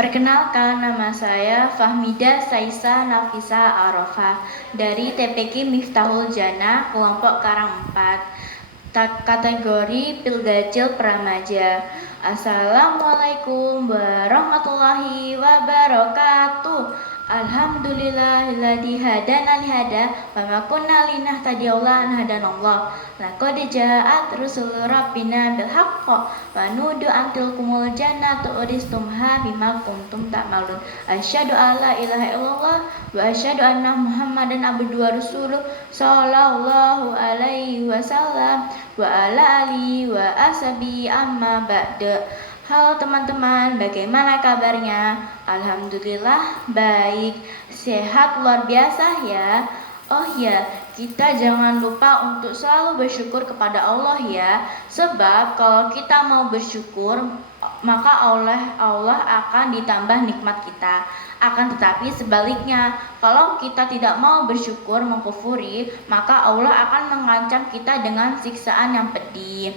Perkenalkan, nama saya Fahmida Saisa Nafisa Arafah dari TPQ Miftahul Jannah, kelompok Karang 4, kategori Pilgajil Pramaja. Assalamualaikum warahmatullahi wabarakatuh. Alhamdulillahilladzi hadana lihada wa ma kunna linahtadiya laula an hadanallah. Laqad ja'at rusul rabbina bil haqq wa nudu an tilkumul jannatu uristumha bima kuntum ta'malun. Asyhadu an la ilaha illallah wa asyhadu anna Muhammadan abduhu wa rasuluh sallallahu alaihi wasallam wa ala alihi wa ashabihi amma ba'da. Halo teman-teman, bagaimana kabarnya? Alhamdulillah baik, sehat luar biasa ya. Oh ya, kita jangan lupa untuk selalu bersyukur kepada Allah ya. Sebab kalau kita mau bersyukur, maka oleh Allah akan ditambah nikmat kita. Akan tetapi sebaliknya, kalau kita tidak mau bersyukur, mengkufuri, maka Allah akan mengancam kita dengan siksaan yang pedih.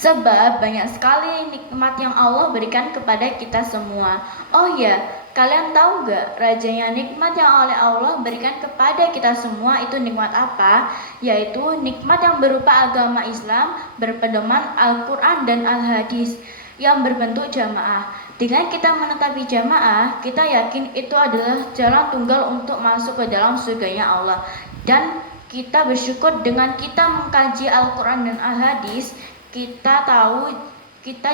Sebab banyak sekali nikmat yang Allah berikan kepada kita semua. Oh ya, kalian tahu gak rajanya nikmat yang oleh Allah berikan kepada kita semua itu nikmat apa? Yaitu nikmat yang berupa agama Islam, berpedoman Al-Quran dan Al-Hadis yang berbentuk jamaah. Dengan kita menetapi jamaah, kita yakin itu adalah jalan tunggal untuk masuk ke dalam surganya Allah. Dan kita bersyukur dengan kita mengkaji Al-Quran dan Al-Hadis, kita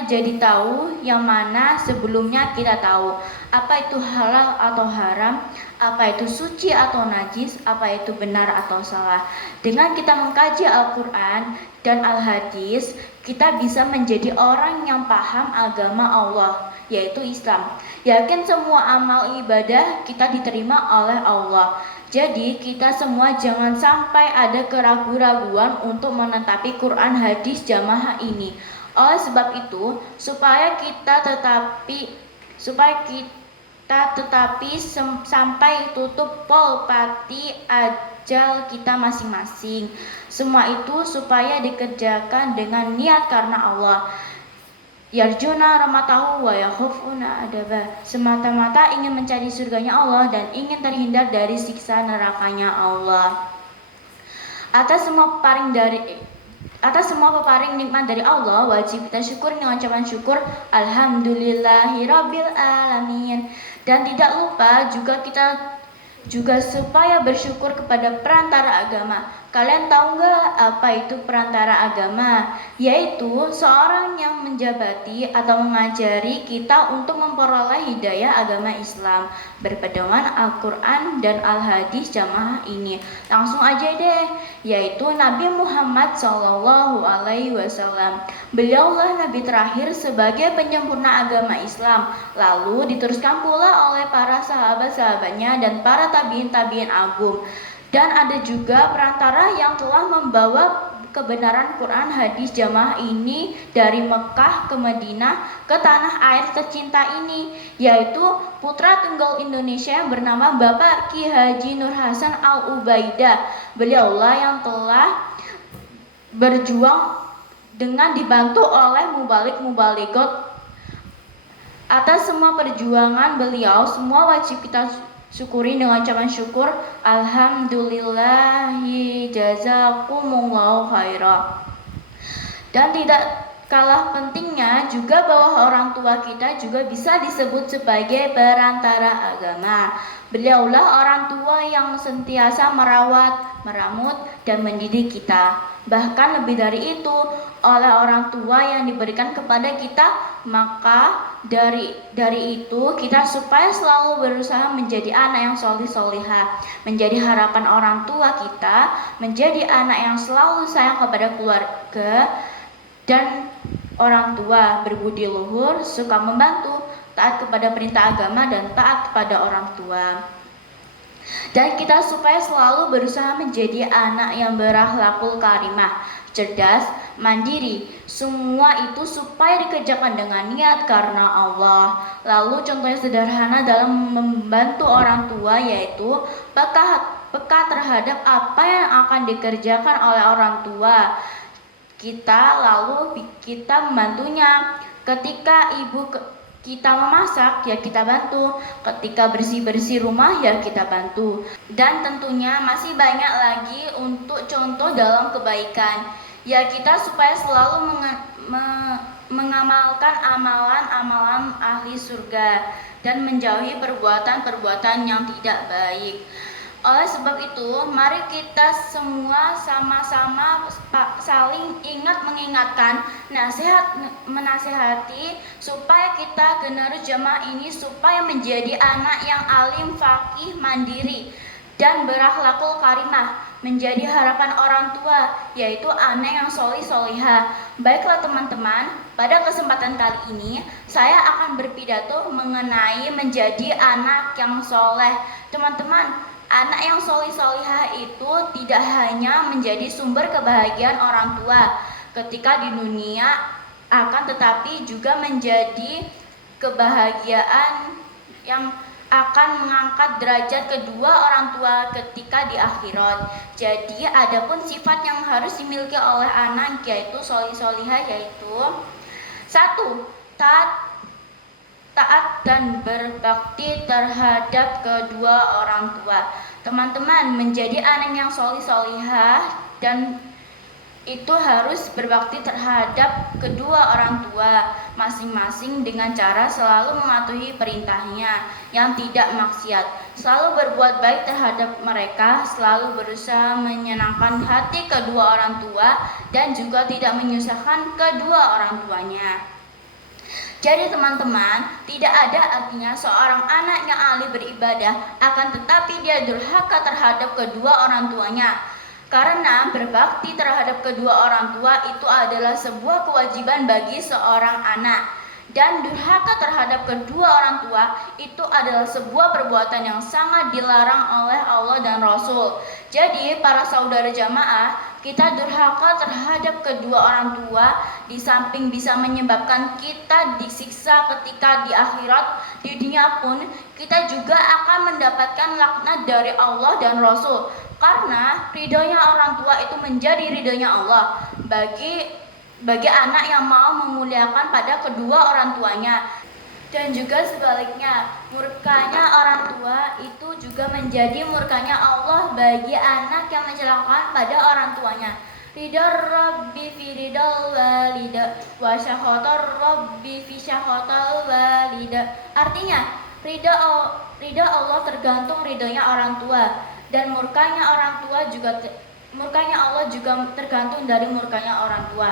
jadi tahu yang mana sebelumnya kita tahu apa itu halal atau haram, apa itu suci atau najis, apa itu benar atau salah. Dengan kita mengkaji Al-Quran dan Al-Hadis, kita bisa menjadi orang yang paham agama Allah, yaitu Islam. Yakin semua amal ibadah kita diterima oleh Allah. Jadi kita semua jangan sampai ada keraguan-raguan untuk menetapi Quran hadis jamaah ini. Oleh sebab itu, supaya kita tetapi sampai tutup pol pati ajal kita masing-masing. Semua itu supaya dikerjakan dengan niat karena Allah. Yarjuna rahmatahu wa yakhufuna adabah. Semata-mata ingin mencari surganya Allah dan ingin terhindar dari siksa nerakanya Allah. Atas semua peparing nikmat dari Allah, wajib kita syukur dengan ucapan syukur alhamdulillahirabbil alamin. Dan tidak lupa juga supaya bersyukur kepada perantara agama. Kalian tahu nggak apa itu perantara agama? Yaitu seorang yang menjabati atau mengajari kita untuk memperoleh hidayah agama Islam berpedoman Al-Quran dan Al-Hadis jamaah ini. Langsung aja deh, yaitu Nabi Muhammad SAW. Beliaulah Nabi terakhir sebagai penyempurna agama Islam. Lalu diteruskan pula oleh para sahabat-sahabatnya dan para tabiin agung. Dan ada juga perantara yang telah membawa kebenaran Quran hadis jamaah ini dari Mekah ke Madinah ke tanah air tercinta ini, yaitu putra tunggal Indonesia yang bernama Bapak Ki Haji Nur Hasan Al Ubaidah. Beliaulah yang telah berjuang dengan dibantu oleh mubalik-mubalikot. Atas semua perjuangan beliau, semua wajib kita syukuri dengan ucapan syukur alhamdulillahi jazakumullahu khairah. Dan tidak kalah pentingnya juga bahwa orang tua kita juga bisa disebut sebagai perantara agama. Beliaulah orang tua yang sentiasa merawat, meramut, dan mendidik kita. Bahkan lebih dari itu, oleh orang tua yang diberikan kepada kita, maka dari itu kita supaya selalu berusaha menjadi anak yang solih-solihah, menjadi harapan orang tua kita, menjadi anak yang selalu sayang kepada keluarga dan orang tua, berbudi luhur, suka membantu, taat kepada perintah agama, dan taat kepada orang tua. Dan kita supaya selalu berusaha menjadi anak yang berakhlakul karimah, cerdas, mandiri. Semua itu supaya dikerjakan dengan niat karena Allah. Lalu contohnya sederhana dalam membantu orang tua yaitu peka terhadap apa yang akan dikerjakan oleh orang tua kita, lalu kita membantunya. Ketika ibu kita memasak, ya kita bantu. Ketika bersih-bersih rumah, ya kita bantu. Dan tentunya masih banyak lagi untuk contoh dalam kebaikan. Ya kita supaya selalu mengamalkan amalan-amalan ahli surga dan menjauhi perbuatan-perbuatan yang tidak baik. Oleh sebab itu, mari kita semua sama-sama saling ingat mengingatkan, menasehati supaya kita generasi jamaah ini supaya menjadi anak yang alim, faqih, mandiri dan berakhlakul karimah, menjadi harapan orang tua, yaitu anak yang solih solihah. Baiklah teman-teman, pada kesempatan kali ini saya akan berpidato mengenai menjadi anak yang soleh. Teman-teman, anak yang solih solihah itu tidak hanya menjadi sumber kebahagiaan orang tua ketika di dunia, akan tetapi juga menjadi kebahagiaan yang akan mengangkat derajat kedua orang tua ketika di akhirat. Jadi adapun sifat yang harus dimiliki oleh anak yaitu solih solihah, yaitu 1. Taat dan berbakti terhadap kedua orang tua. Teman-teman, menjadi anak yang solih solihah dan itu harus berbakti terhadap kedua orang tua masing-masing dengan cara selalu mematuhi perintahnya yang tidak maksiat, selalu berbuat baik terhadap mereka, selalu berusaha menyenangkan hati kedua orang tua dan juga tidak menyusahkan kedua orang tuanya. Jadi teman-teman, tidak ada artinya seorang anak yang ahli beribadah akan tetapi dia durhaka terhadap kedua orang tuanya. Karena berbakti terhadap kedua orang tua itu adalah sebuah kewajiban bagi seorang anak. Dan durhaka terhadap kedua orang tua itu adalah sebuah perbuatan yang sangat dilarang oleh Allah dan Rasul. Jadi para saudara jamaah, kita durhaka terhadap kedua orang tua di samping bisa menyebabkan kita disiksa ketika di akhirat, di dunia pun kita juga akan mendapatkan laknat dari Allah dan Rasul. Karena ridhonya orang tua itu menjadi ridhonya Allah bagi anak yang mau memuliakan pada kedua orang tuanya. Dan juga sebaliknya, murkanya orang tua itu juga menjadi murkanya Allah bagi anak yang mencelakakan pada orang tuanya. Ridha Rabbi fi ridal walida wa syakhatar Rabbi fi syakhatal walida. Artinya, ridha Allah tergantung ridhonya orang tua, dan murkanya Allah juga tergantung dari murkanya orang tua.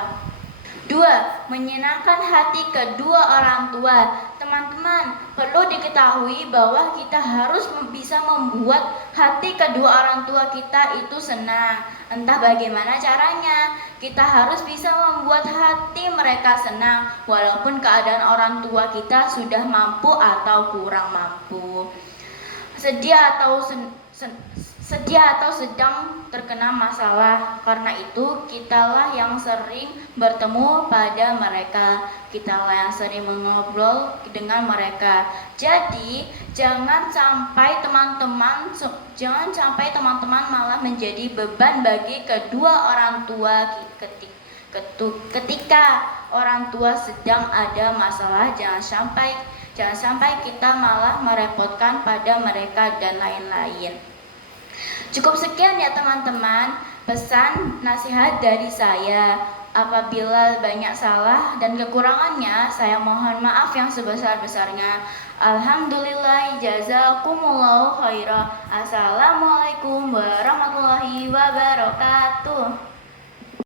2. Menyenangkan hati kedua orang tua. Teman-teman, perlu diketahui bahwa kita harus bisa membuat hati kedua orang tua kita itu senang. Entah bagaimana caranya, kita harus bisa membuat hati mereka senang walaupun keadaan orang tua kita sudah mampu atau kurang mampu, sedia atau sedang terkena masalah. Karena itu kitalah yang sering bertemu pada mereka, kitalah yang sering mengobrol dengan mereka. Jadi jangan sampai teman-teman malah menjadi beban bagi kedua orang tua ketika orang tua sedang ada masalah. Jangan sampai kita malah merepotkan pada mereka dan lain-lain. Cukup sekian ya teman-teman, pesan nasihat dari saya. Apabila banyak salah dan kekurangannya, saya mohon maaf yang sebesar-besarnya. Alhamdulillah, jazakumullahu khairah. Assalamualaikum warahmatullahi wabarakatuh.